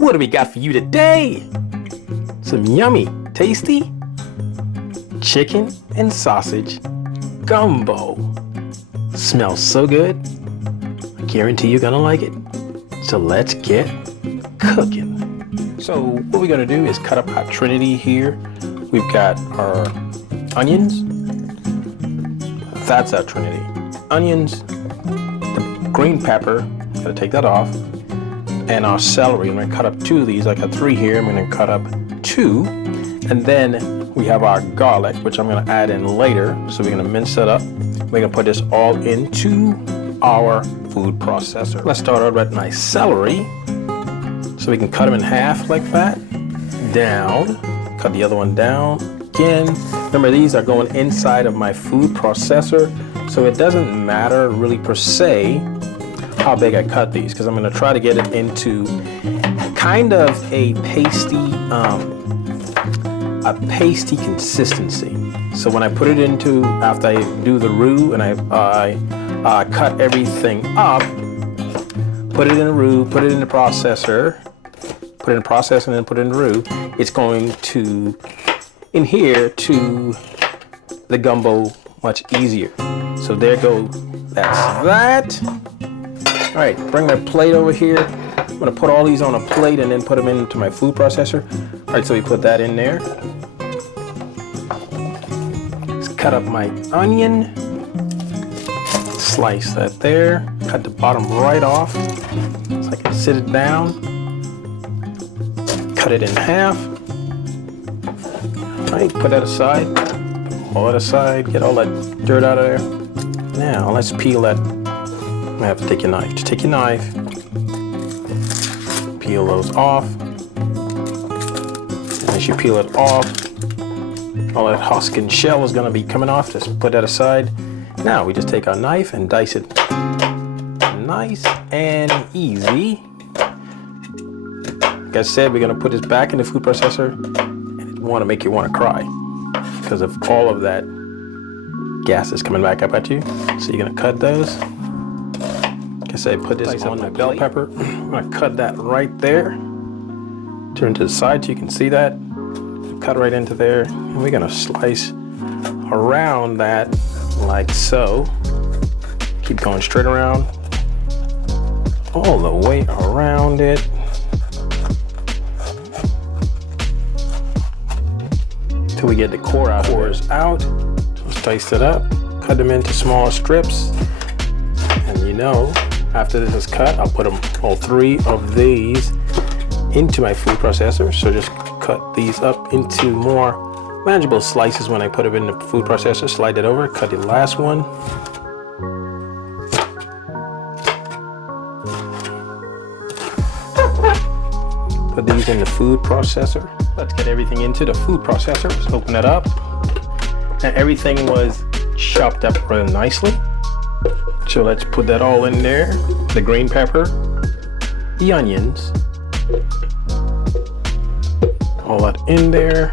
What do we got for you today? Some yummy, tasty chicken and sausage gumbo. Smells so good. I guarantee you're gonna like it. So let's get cooking. So what we're gonna do is cut up our trinity here. We've got our onions. That's our trinity. Onions, the green pepper, gotta take that off, and our celery. I'm gonna cut up 2 of these. I got 3 here. I'm gonna cut up 2, and then we have our garlic, which I'm gonna add in later. So we're gonna mince that up. We're gonna put this all into our food processor. Let's start out with my celery. So we can cut them in half like that. Down. Cut the other one down. Again. Remember, these are going inside of my food processor, so it doesn't matter really per se how big I cut these, because I'm going to try to get it into kind of a pasty consistency. So when I put it into, after I do the roux and I cut everything up, put it in the roux, put it in the processor, put it in the processor and then put it in the roux, it's going to adhere to the gumbo much easier. So there go, that's that. All right, bring my plate over here. I'm gonna put all these on a plate and then put them into my food processor. All right, so we put that in there. Let's cut up my onion. Slice that there. Cut the bottom right off so I can sit it down. Cut it in half. All right, put that aside. All that aside. Get all that dirt out of there. Now let's peel that. I have to take your knife. Just take your knife. Peel those off. And as you peel it off, all that husk and shell is going to be coming off. Just put that aside. Now we just take our knife and dice it nice and easy. Like I said, we're going to put this back in the food processor, and it want to make you want to cry because of all of that gas is coming back up at you. So you're going to cut those. Like I said, put this on my bell pepper. I'm going to cut that right there. Turn to the side so you can see that. Cut right into there. And we're going to slice around that like so. Keep going straight around. All the way around it. Till we get the cores out. Let's dice it up. Cut them into small strips. And you know, after this is cut, I'll put them, all 3 of these, into my food processor. So just cut these up into more manageable slices when I put them in the food processor. Slide it over, cut the last one. Put these in the food processor. Let's get everything into the food processor. Let's open it up. And everything was chopped up really nicely. So let's put that all in there. The green pepper, the onions, all that in there.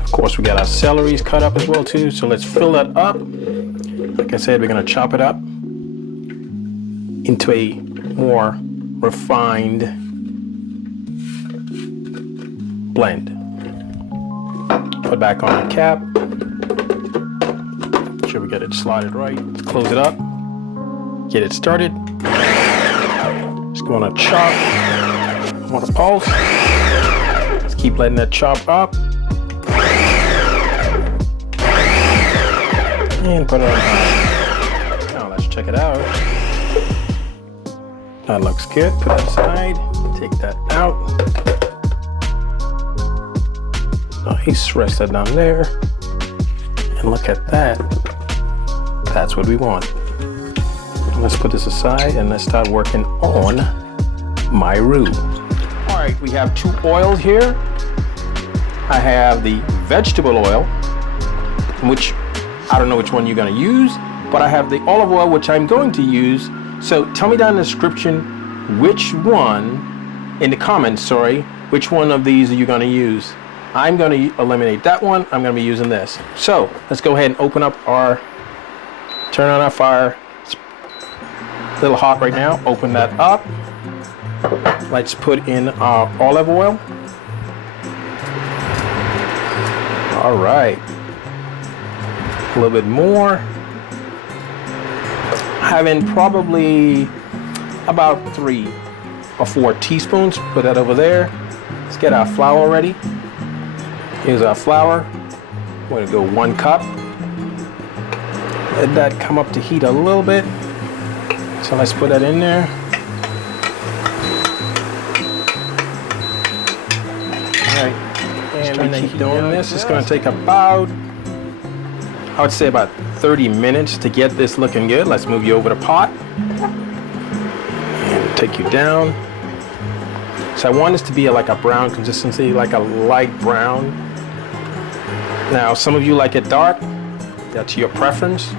Of course, we got our celeries cut up as well too. So let's fill that up. Like I said, we're gonna chop it up into a more refined blend. Put back on the cap. Make sure we get it slotted right. Let's close it up. Get it started. Just gonna chop. Want to pulse. Let's keep letting that chop up. And put it on. Now let's check it out. That looks good. Put that aside. Take that out. Nice. Rest that down there. And look at that. That's what we want. Let's put this aside and let's start working on my roux. All right, we have 2 oils here. I have the vegetable oil, which I don't know which one you're going to use, but I have the olive oil, which I'm going to use. So tell me down in the description which one, in the comments, sorry, which one of these are you going to use. I'm going to eliminate that one. I'm going to be using this. So let's go ahead and open up turn on our fire. It's a little hot right now. Open that up. Let's put in our olive oil. All right. A little bit more. Having probably about 3 or 4 teaspoons. Put that over there. Let's get our flour ready. Here's our flour. We're gonna go 1 cup. Let that come up to heat a little bit. So let's put that in there. All right, and we keep doing this. It's gonna take about, I would say about 30 minutes to get this looking good. Let's move you over the pot. And take you down. So I want this to be like a brown consistency, like a light brown. Now, some of you like it dark. That's your preference,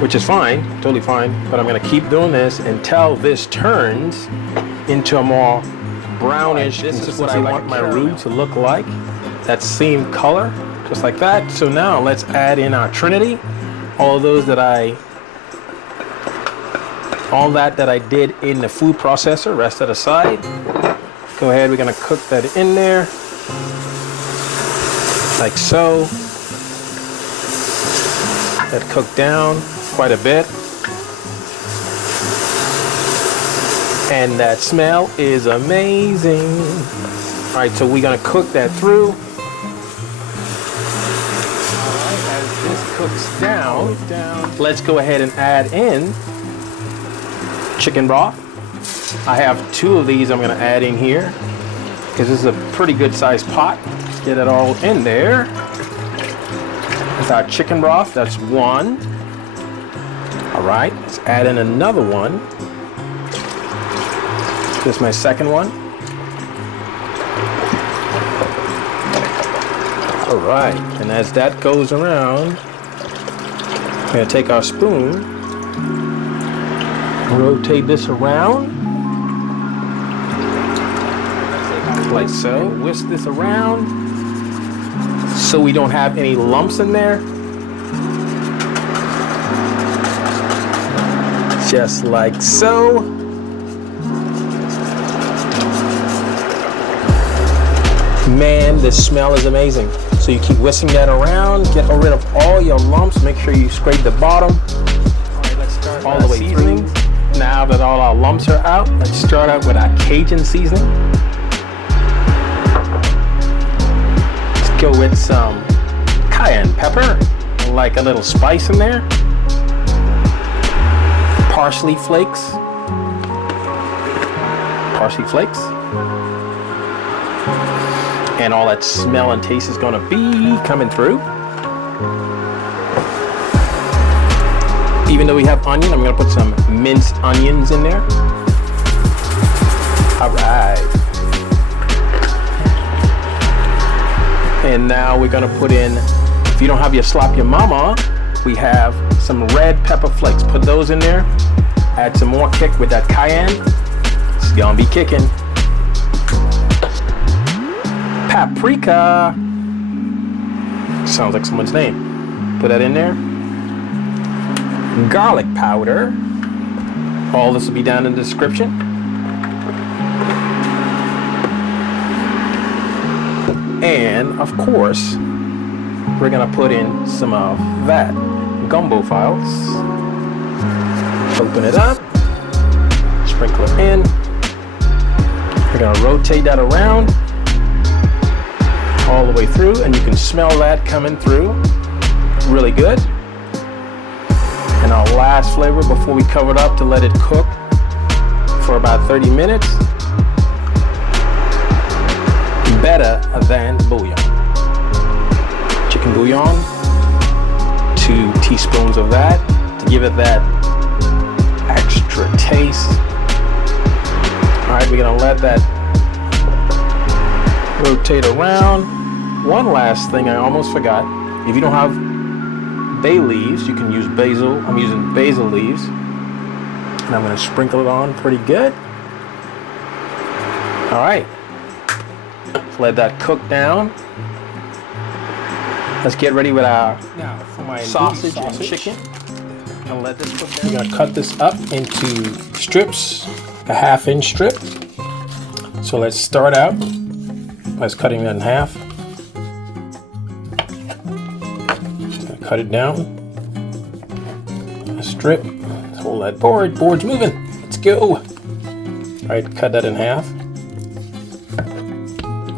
which is fine, totally fine. But I'm gonna keep doing this until this turns into a more brownish. This is what I want my roux to look like. That same color, just like that. So now let's add in our trinity. All that I did in the food processor, rest that aside. Go ahead, we're gonna cook that in there. Like so. That cooked down quite a bit. And that smell is amazing. All right, so we're gonna cook that through. All right, as this cooks down, let's go ahead and add in chicken broth. I have 2 of these I'm gonna add in here because this is a pretty good sized pot. Let's get it all in there. That's our chicken broth, that's 1. All right, let's add in another one. This is my second one. All right, and as that goes around, we're gonna take our spoon, rotate this around, like so. Whisk this around so we don't have any lumps in there. Just like so. Man, this smell is amazing. So you keep whisking that around, get rid of all your lumps, make sure you scrape the bottom. All right, let's start all the way through. Now that all our lumps are out, let's start out with our Cajun seasoning. Let's go with some cayenne pepper, like a little spice in there. Parsley flakes. And all that smell and taste is gonna be coming through. Even though we have onion, I'm gonna put some minced onions in there. All right. And now we're gonna put in, if you don't have your slap your mama, we have some red pepper flakes. Put those in there. Add some more kick with that cayenne. It's gonna be kicking. Paprika. Sounds like someone's name. Put that in there. Garlic powder. All this will be down in the description. And of course, we're gonna put in some of that Gumbo Files. Open it up. Sprinkle it in. We're gonna rotate that around all the way through, and you can smell that coming through really good. And our last flavor before we cover it up to let it cook for about 30 minutes. Better than bouillon. Chicken bouillon, 2 teaspoons of that to give it that extra taste. All right, we're gonna let that rotate around. One last thing I almost forgot. If you don't have bay leaves, you can use basil. I'm using basil leaves. And I'm gonna sprinkle it on pretty good. All right. Let that cook down. Let's get ready with our sausage and chicken. And let this cook down. We're gonna cut this up into strips a 1/2-inch strip. So let's start out by cutting that in half. Cut it down. A strip. Hold that board. Board's moving. Let's go. Alright, cut that in half.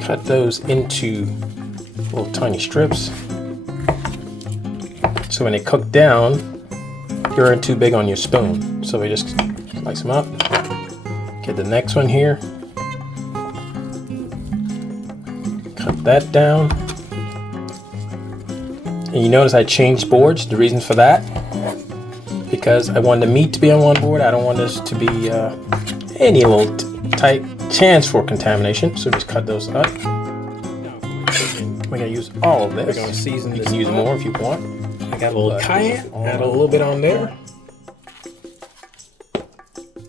Cut those into little tiny strips. So when they cook down, you aren't too big on your spoon. So we just slice them up. Get the next one here. Cut that down. And you notice I changed boards. The reason for that, because I want the meat to be on one board. I don't want this to be any little tight chance for contamination. So just cut those up. We're gonna use all of this. We're gonna season this. You can use more if you want. I got a little cayenne. Add a little bit on there.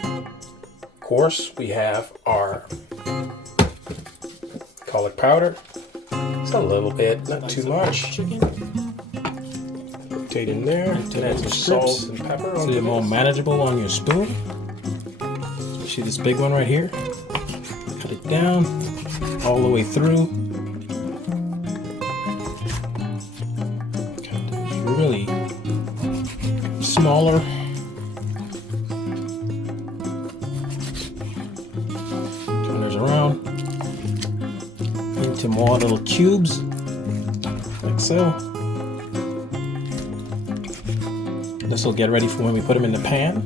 Of course, we have our garlic powder. Just a little bit, not too much. Rotate in there. Add some salt and pepper so they're more manageable on your spoon. See this big one right here? Cut it down all the way through. Cut those really smaller. Turn those around into more little cubes, like so. This will get ready for when we put them in the pan.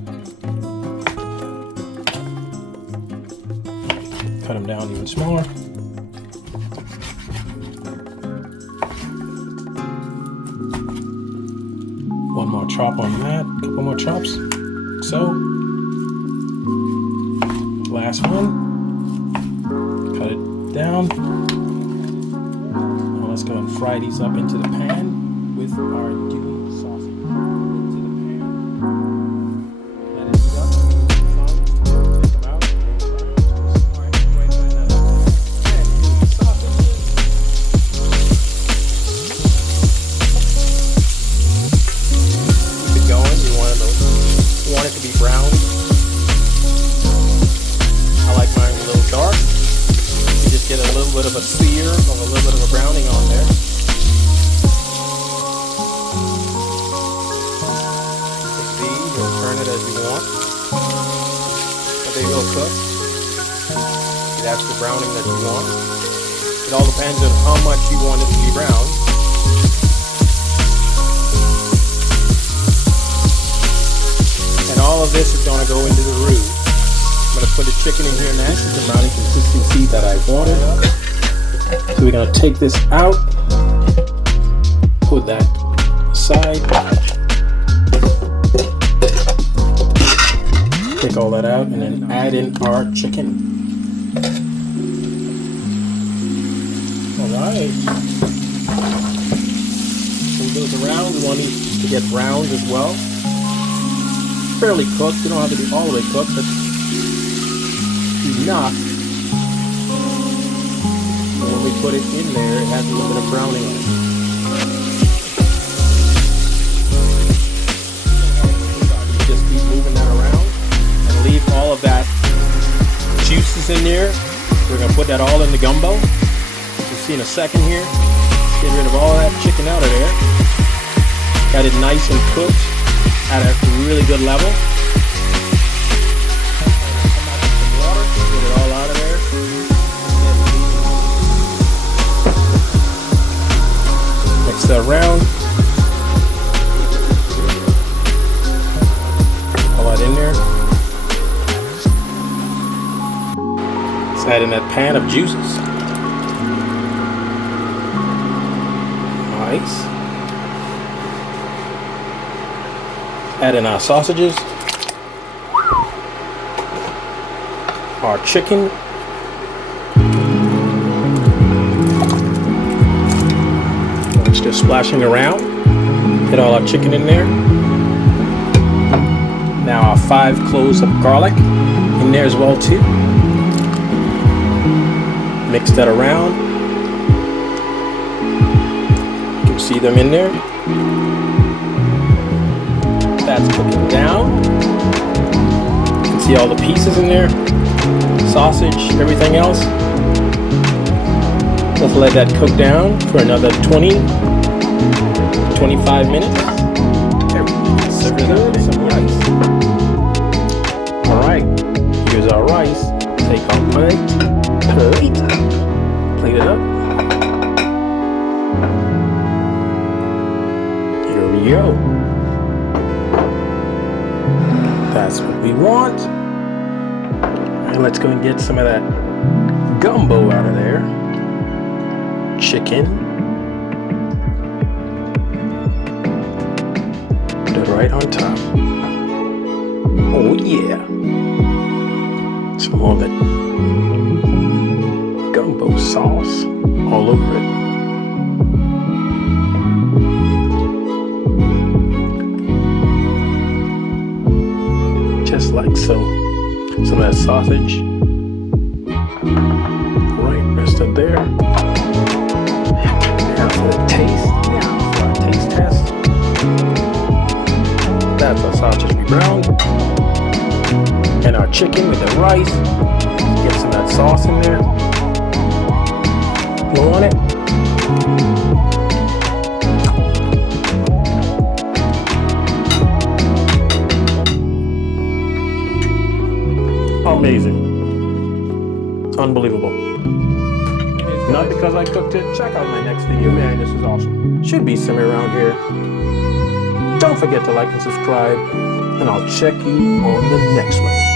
Cut them down even smaller. One more chop on that, a couple more chops. So, last one. Cut it down. Now let's go and fry these up into the pan with our andouille sausage. Of a sear or a little bit of a browning on there. See, you'll turn it as you want, but they will cook. That's the browning that you want. It all depends on how much you want it to be brown. And all of this is going to go into the roux. I'm going to put the chicken in here next. This is the browning consistency that I wanted. So we're going to take this out, put that aside, take all that out, and then add in our chicken. Alright. Move those around. We want these to get browned as well. Fairly cooked. You don't have to be all the way cooked, but enough. When we put it in there, it has a little bit of browning on it. Just keep moving that around and leave all of that juices in there. We're going to put that all in the gumbo. You'll see in a second here. Get rid of all that chicken out of there. Got it nice and cooked at a really good level. Get it all out of there. Mix that around. All that in there. Let's add in that pan of juices. Nice. Add in our sausages. Our chicken. It's just splashing around. Get all our chicken in there. Now our 5 cloves of garlic in there as well too. Mix that around. You can see them in there. That's cooking down. You can See all the pieces in there? Sausage, everything else. Let's let that cook down for another 20-25 minutes. Serve it up with some rice. Alright, here's our rice. Take our plate it up. Here we go. That's what we want. And let's go and get some of that gumbo out of there. Chicken. Put it right on top. Oh yeah. Some more of that gumbo sauce all over it. Just like so. Some of that sausage. Right, rested there. Now for the taste. Now for our taste test. That's our sausage we browned. And our chicken with the rice. Get some of that sauce in there. Blow on it. Amazing. Unbelievable. Not because I cooked it. Check out my next video. Man, this is awesome. Should be somewhere around here. Don't forget to like and subscribe. And I'll check you on the next one.